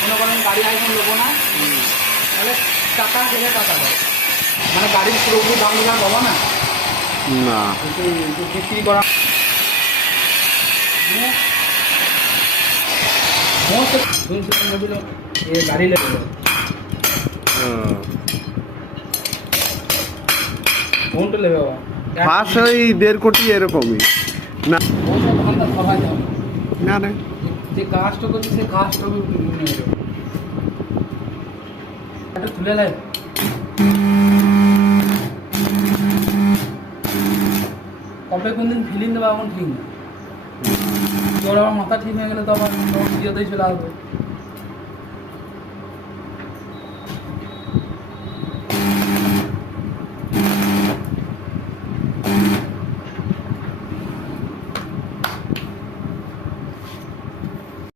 মনে করেন গাড়ি আইফোন নেবো না, তাহলে টাকা গেলে টাকা দেয়, মানে গাড়ির পুরোপুরি দাম দিলে পাবো না, না বিক্রি করা গাড়ি লেগে কোনটা নেবে বাবা? ফার্স্ট ওই 1.5 কোটি এরকমই না ওসব ধান্দা সবাই যাবে, না না যে কাজটা করছে সে কাজটা একটা তুলে দেয়। কবে কোন দিন ফিলিং দেবো এখন ঠিক না, তোর আমার মাথা ঠিক হয়ে গেলে তো আমার বিয়েতেই চলে আসবে।